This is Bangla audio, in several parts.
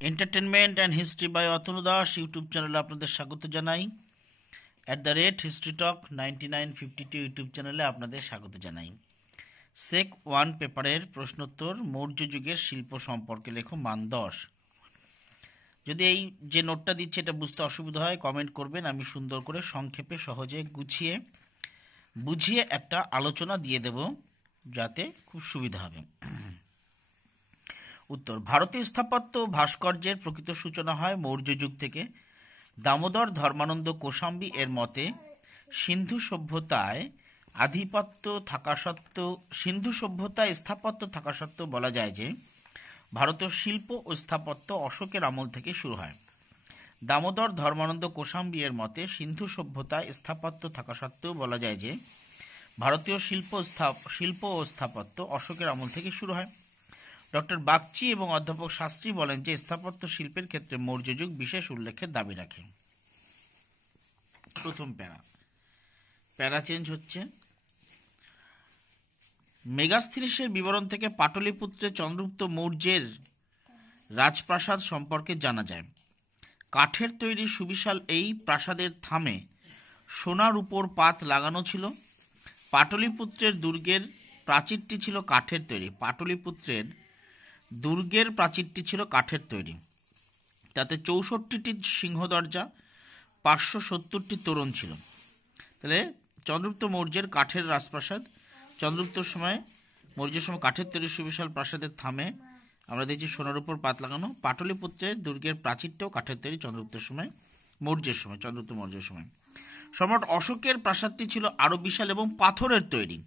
Entertainment and history by Atanu Das YouTube চ্যানেলে আপনাদের স্বাগত জানাই। @হিস্ট্রি টক 9952 ইউটিউব চ্যানেলে আপনাদের স্বাগত জানাই। সেক 1 পেপারের প্রশ্নোত্তর মৌর্য যুগের শিল্প সম্পর্কে লেখো, মান 10। যদি এই যে নোটটা দিচ্ছে এটা বুঝতে অসুবিধা হয় কমেন্ট করবেন, আমি সুন্দর করে সংক্ষেপে সহজে গুছিয়ে বুঝিয়ে একটা আলোচনা দিয়ে দেব যাতে খুব সুবিধা হবে। উত্তর: ভারতীয় স্থাপত্য ও ভাস্কর্যের প্রকৃত সূচনা হয় মৌর্য যুগ থেকে। দামোদর ধর্মানন্দ কোশাম্বী এর মতে সিন্ধু সভ্যতায় স্থাপত্য থাকা সত্ত্বেও বলা যায় যে ভারতীয় শিল্প ও স্থাপত্য অশোকের আমল থেকে শুরু হয়। দামোদর ধর্মানন্দ কোশাম্বী এর মতে সিন্ধু সভ্যতায় স্থাপত্য থাকা সত্ত্বেও বলা যায় যে ভারতীয় শিল্প ও স্থাপত্য অশোকের আমল থেকে শুরু হয়। ডক্টর বাগচি এবং অধ্যাপক শাস্ত্রী বলেন যে স্থাপত্য শিল্পের ক্ষেত্রে মৌর্য যুগ বিশেষ উল্লেখের দাবি রাখে। প্রথম প্যারা চেঞ্জ হচ্ছে। মেগাস্থিনিসের বিবরণ থেকে পাটলিপুত্রের চন্দ্রগুপ্ত মৌর্যের রাজপ্রাসাদ সম্পর্কে জানা যায়। কাঠের তৈরি সুবিশাল এই প্রাসাদের থামে সোনার উপর পাত লাগানো ছিল। পাটলিপুত্রের দুর্গের প্রাচীরটি ছিল কাঠের তৈরি। দুর্গের প্রাচীরটি ছিল কাঠের তৈরি। তাতে 64টি সিংহদরজা, 570টি তোরণ ছিল। তাহলে চন্দ্রগুপ্ত মৌর্যের কাঠের রাজপ্রাসাদ, মৌর্যের সময় কাঠের তৈরি সুবিশাল প্রাসাদের থামে আমরা দেখছি সোনার উপর পাত লাগানো। পাটলিপুত্রের দুর্গের প্রাচীরটাও কাঠের তৈরি চন্দ্রগুপ্ত মৌর্যের সময়। সম্রাট অশোকের প্রাসাদটি ছিল আরো বিশাল এবং পাথরের তৈরি।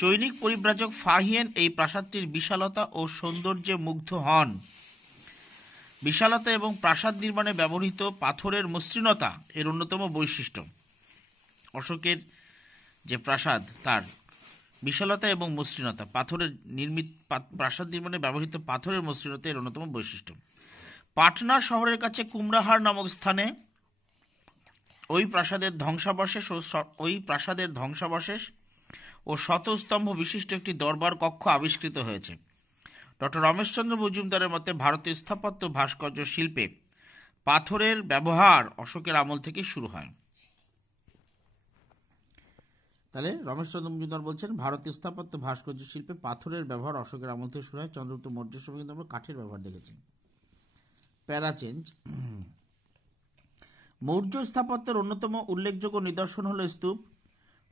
চৈনিক পরিব্রাজক ফাহিয়েন এই প্রাসাদটির বিশালতা ও সৌন্দর্যে মুগ্ধ হন। বিশালতা এবং প্রাসাদ নির্মাণে ব্যবহৃত পাথরের মসৃণতা এর অন্যতম বৈশিষ্ট্য। অশোকের যে প্রাসাদ তার বিশালতা এবং মসৃণতা, প্রাসাদ নির্মাণে ব্যবহৃত পাথরের মসৃণতা এর অন্যতম বৈশিষ্ট্য। পাটনা শহরের কাছে কুমড়াহার নামক স্থানে ওই প্রাসাদের ধ্বংসাবশেষ ও শতস্তম্ভ বিশিষ্ট একটি দরবার কক্ষ আবিষ্কৃত হয়েছে। ডক্টর রমেশচন্দ্র মজুমদারের মতে ভারতীয় স্থাপত্য ভাস্কর্য শিল্পে পাথরের ব্যবহার অশোকের আমল থেকে শুরু হয়। তাহলে রমেশচন্দ্র মজুমদার বলছেন ভারতীয় স্থাপত্য ভাস্কর্য শিল্পে পাথরের ব্যবহার অশোকের আমল থেকে শুরু হয়। চন্দ্রগুপ্ত মৌর্যের সময় কিন্তু আমরা কাঠের ব্যবহার দেখেছি। প্যারা চেঞ্জ। মৌর্য স্থাপত্যের অন্যতম উল্লেখযোগ্য নিদর্শন হল স্তূপ।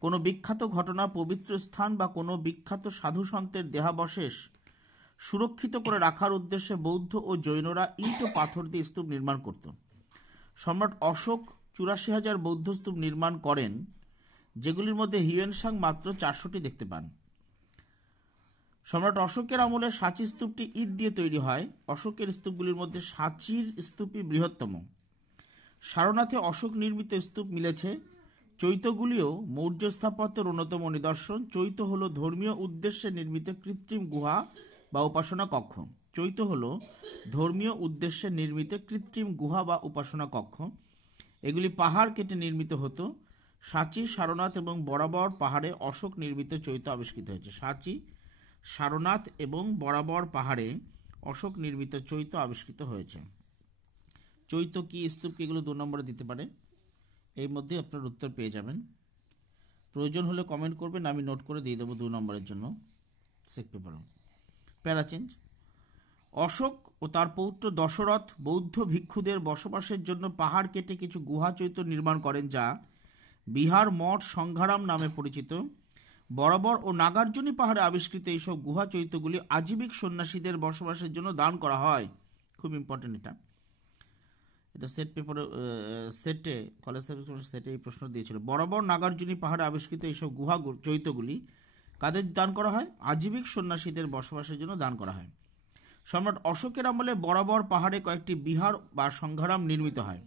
কোনো বিখ্যাত ঘটনা, পবিত্র স্থান বা কোনো বিখ্যাত সাধু সন্তের দেহাবশেষ সুরক্ষিত করে রাখার উদ্দেশ্যে বৌদ্ধ ও জৈনরা ইট ও পাথর দিয়ে স্তূপ নির্মাণ করত। সম্রাট অশোক 84,000 বৌদ্ধ স্তূপ নির্মাণ করেন, যেগুলির মধ্যে হিউয়েনসাং মাত্র 400টি দেখতে পান। সম্রাট অশোকের আমলে সাঁচি স্তূপটি ইট দিয়ে তৈরি হয়। অশোকের স্তূপগুলির মধ্যে সাঁচির স্তূপই বৃহত্তম। সারনাথে অশোক নির্মিত স্তূপ মিলেছে। চৈত্যগুলিও মৌর্য স্থাপত্যের অন্যতম নিদর্শন। চৈত্য হল ধর্মীয় উদ্দেশ্যে নির্মিত কৃত্রিম গুহা বা উপাসনা কক্ষ। এগুলি পাহাড় কেটে নির্মিত হতো। সাঁচি, সারনাথ এবং বরাবর পাহাড়ে অশোক নির্মিত চৈত্য আবিষ্কৃত হয়েছে। সাঁচি, সারনাথ এবং বরাবর পাহাড়ে অশোক নির্মিত চৈত্য আবিষ্কৃত হয়েছে। চৈত্য কি, স্তূপ কি, এগুলো 2 নম্বরে দিতে পারে। এই মধ্যে আপনার উত্তর পেয়ে যাবেন। প্রয়োজন হলে কমেন্ট করবেন, আমি নোট করে দিয়ে দেবো 2 নম্বরের জন্য সেক পেপারে। প্যারা চেঞ্জ। অশোক ও তার পৌত্র দশরথ বৌদ্ধ ভিক্ষুদের বসবাসের জন্য পাহাড় কেটে কিছু গুহা চৈত্য নির্মাণ করেন, যা বিহার মঠ সংঘারাম নামে পরিচিত। বরাবর ও নাগার্জুনী পাহাড়ে আবিষ্কৃত এইসব গুহা চৈত্যগুলি আজীবিক সন্ন্যাসীদের বসবাসের জন্য দান করা হয়। খুব ইম্পর্টেন্ট এটা সেট পেপারে, সেটে এই প্রশ্ন দিয়েছিল। বরাবর নাগার্জুনী পাহাড়ে আবিষ্কৃত এইসব গুহা চৈত্যগুলি কাদের দান করা হয়? আজীবিক সন্ন্যাসীদের বসবাসের জন্য দান করা হয়। সম্রাট অশোকের আমলে বরাবর পাহাড়ে কয়েকটি বিহার বা সংঘারাম নির্মিত হয়,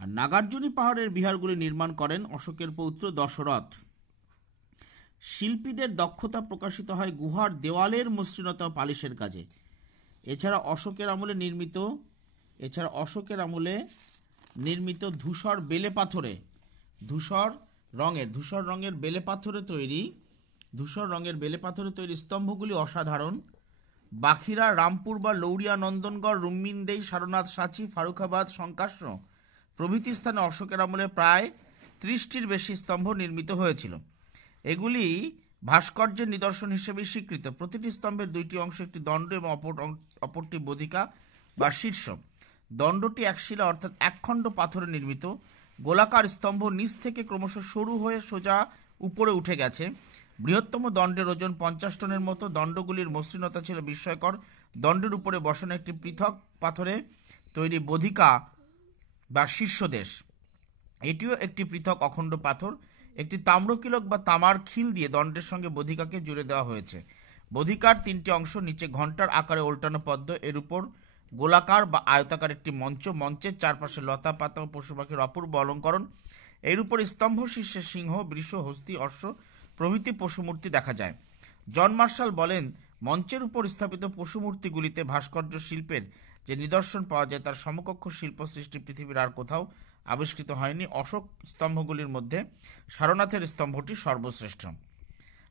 আর নাগার্জুনী পাহাড়ের বিহারগুলি নির্মাণ করেন অশোকের পৌত্র দশরথ। শিল্পীদের দক্ষতা প্রকাশিত হয় গুহার দেওয়ালের মসৃণতা ও পালিশের কাজে। এছাড়া অশোকের আমলে নির্মিত ধূসর রঙের বেলে পাথরে তৈরি স্তম্ভগুলি অসাধারণ। বাখিরা, রামপুর বা লৌরিয়া, নন্দনগড়, রুমিনদেই, সারনাথ, সাঁচি, ফারুখাবাদ, শঙ্কাশ্র প্রভৃতি স্থানে অশোকের আমলে প্রায় 30টির বেশি স্তম্ভ নির্মিত হয়েছিল। এগুলি ভাস্কর্যের নিদর্শন হিসেবে স্বীকৃত। প্রতিটি স্তম্ভের 2টি অংশ, একটি দণ্ড এবং অপরটি বোধিকা বা শীর্ষ। দণ্ডটি একশিলা অর্থাৎ একখণ্ড পাথরে নির্মিত। গোলাকার স্তম্ভ নিচ থেকে ক্রমশ সরু হয়ে সোজা উপরে উঠে গেছে। বৃহত্তম দণ্ডের ওজন 50 টনের মতো। দণ্ডগুলির মসৃণতা ছিল বিস্ময়কর। দণ্ডের উপরে বসানো একটি পৃথক পাথরে তৈরি বোধিকা বা শীর্ষদেশ, এটিও একটি পৃথক অখণ্ড পাথর। একটি তাম্রকিলক বা তামার খিল দিয়ে দণ্ডের সঙ্গে বোধিকাকে জুড়ে দেওয়া হয়েছে। বোধিকার 3টি অংশ, নিচে ঘণ্টার আকারে উল্টানো পদ্ম, এর উপর গোলাকার বা আয়তাকার একটি মঞ্চ, মঞ্চের চারপাশে লতা পাতা ও পশু পাখির অপূর্ব অলঙ্করণ। এর উপর স্তম্ভ শীর্ষে সিংহ, বৃষ, হস্তি, অশ্ব প্রভৃতি পশুমূর্তি দেখা যায়। জন মার্শাল বলেন, মঞ্চের উপর স্থাপিত পশুমূর্তিগুলিতে ভাস্কর্য শিল্পের যে নিদর্শন পাওয়া যায় তার সমকক্ষ শিল্প সৃষ্টি পৃথিবীর আর কোথাও আবিষ্কৃত হয়নি। অশোক স্তম্ভগুলির মধ্যে সারনাথের স্তম্ভটি সর্বশ্রেষ্ঠ।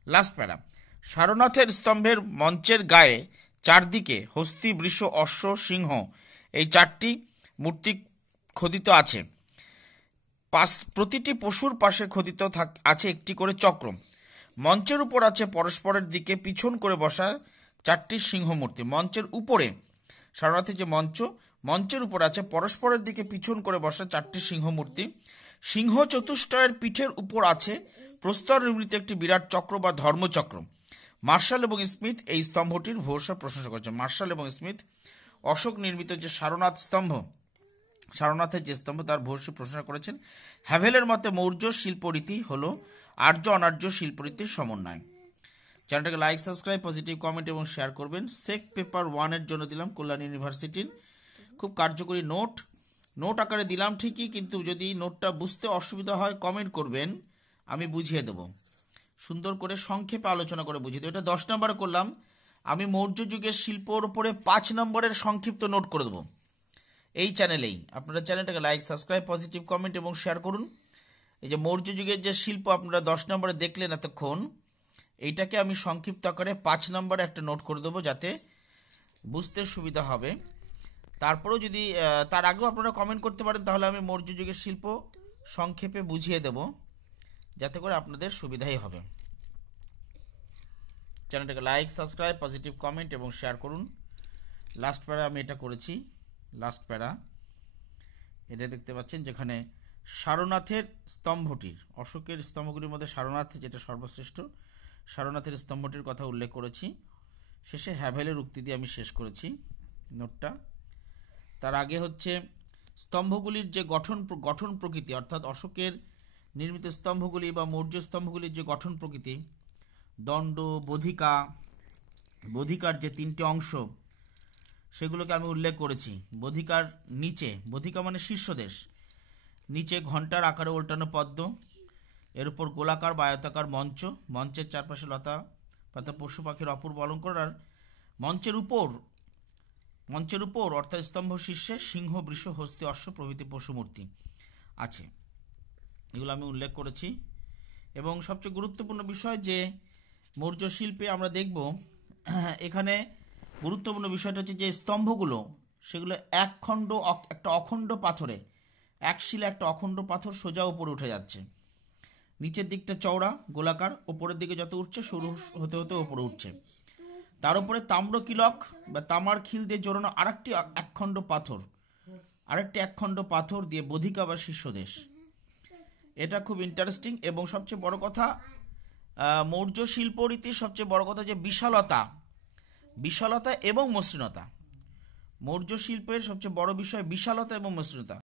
লাস্ট প্যারা। সারনাথের স্তম্ভের মঞ্চের গায়ে চারদিকে হস্তি, বৃষ, অশ্ব, সিংহ এই 4টি মূর্তি খোদিত আছে। প্রতিটি পশুর পাশে খোদিত আছে একটি করে চক্র। মঞ্চের উপর আছে পরস্পরের দিকে পিছন করে বসা 4টি সিংহ মূর্তি। মঞ্চের উপরে, সারনাথের যে মঞ্চের উপর আছে পরস্পরের দিকে পিছন করে বসা 4টি সিংহ মূর্তি। সিংহ চতুষ্টয়ের পিঠের উপর আছে প্রস্তর নির্মিত একটি বিরাট চক্র বা ধর্মচক্র। মার্শাল এবং স্মিথ এই স্তম্ভটির ভূয়সী প্রশংসা করেছেন। মার্শাল এবং স্মিথ অশোক নির্মিত যে সারনাথের যে স্তম্ভ তার ভূয়সী প্রশংসা করেছেন। হ্যাভেলের মতে মৌর্য শিল্পরীতি হলো আর্য অনার্য শিল্পরীতির সমন্বয়। চ্যানেলটাকে লাইক, সাবস্ক্রাইব, পজিটিভ কমেন্ট এবং শেয়ার করবেন। সেক পেপার 1-এর জন্য দিলাম কল্যাণ ইউনিভার্সিটির খুব কার্যকরী নোট আকারে দিলাম ঠিকই, কিন্তু যদি নোটটা বুঝতে অসুবিধা হয় কমেন্ট করবেন, আমি বুঝিয়ে দেব। সুন্দর করে সংক্ষেপে আলোচনা করে বুঝিয়ে দেবো। এটা 10 নম্বরে করলাম। আমি মৌর্য যুগের শিল্পর উপরে 5 নম্বরের সংক্ষিপ্ত নোট করে দেবো এই চ্যানেলেই। আপনারা চ্যানেলটাকে লাইক, সাবস্ক্রাইব, পজিটিভ কমেন্ট এবং শেয়ার করুন। এই যে মৌর্য যুগের যে শিল্প আপনারা 10 নম্বরে দেখলেন এতক্ষণ, এইটাকে আমি সংক্ষিপ্ত আকারে 5 নম্বরে একটা নোট করে দেবো যাতে বুঝতে সুবিধা হবে। তারপরেও যদি তার আগেও আপনারা কমেন্ট করতে পারেন, তাহলে আমি মৌর্য যুগের শিল্প সংক্ষেপে বুঝিয়ে দেব যাতে করে আপনাদের সুবিধাই হবে। চ্যানেলটাকে লাইক, সাবস্ক্রাইব, পজিটিভ কমেন্ট এবং শেয়ার করুন। লাস্ট প্যারা আমি এটা করেছি। লাস্ট প্যারা এটা দেখতে পাচ্ছেন, যেখানে সারনাথের স্তম্ভটির, অশোকের স্তম্ভগুলির মধ্যে সারনাথ যেটা সর্বশ্রেষ্ঠ, সারনাথের স্তম্ভটির কথা উল্লেখ করেছি। শেষে হ্যাভেলের উক্তি দিয়ে আমি শেষ করেছি নোটটা। তার আগে হচ্ছে স্তম্ভগুলির যে গঠন প্রকৃতি, অর্থাৎ অশোকের নির্মিত স্তম্ভগুলি বা মৌর্য স্তম্ভগুলির যে গঠন প্রকৃতি, দণ্ড, বোধিকার যে 3টে অংশ সেগুলোকে আমি উল্লেখ করেছি। বোধিকার নিচে, বোধিকা মানে শীর্ষদেশ, নিচে ঘণ্টার আকারে উল্টানো পদ্ম, এর উপর গোলাকার বা আয়তাকার মঞ্চ, মঞ্চের চারপাশে লতা পাতা পশু পাখির অপূর্ব অলঙ্কার, আর মঞ্চের উপর অর্থাৎ স্তম্ভ শীর্ষে সিংহ, বৃষ, হস্তি, অশ্ব প্রভৃতি পশুমূর্তি আছে। এগুলো আমি উল্লেখ করেছি। এবং সবচেয়ে গুরুত্বপূর্ণ বিষয় যে মৌর্য শিল্পে আমরা দেখব, এখানে গুরুত্বপূর্ণ বিষয়টা হচ্ছে যে স্তম্ভগুলো সেগুলো একটা অখণ্ড পাথরে, এক শিলা একটা অখণ্ড পাথর সোজা উপরে উঠে যাচ্ছে। নিচের দিকটা চওড়া গোলাকার, ওপরের দিকে যত উঠছে সরু হতে হতে ওপরে উঠছে। তার উপরে তাম্রকিলক বা তামার খিল দিয়ে জোড়ানো আরেকটি একখণ্ড পাথর দিয়ে বোধিকা বা শীর্ষদেশ। এটা খুব ইন্টারেস্টিং। এবং সবচেয়ে বড় কথা, মৌর্য শিল্পরীতির সবচেয়ে বড় কথা যে বিশালতা এবং মসৃণতা। মৌর্য শিল্পের সবচেয়ে বড় বিষয় বিশালতা এবং মসৃণতা।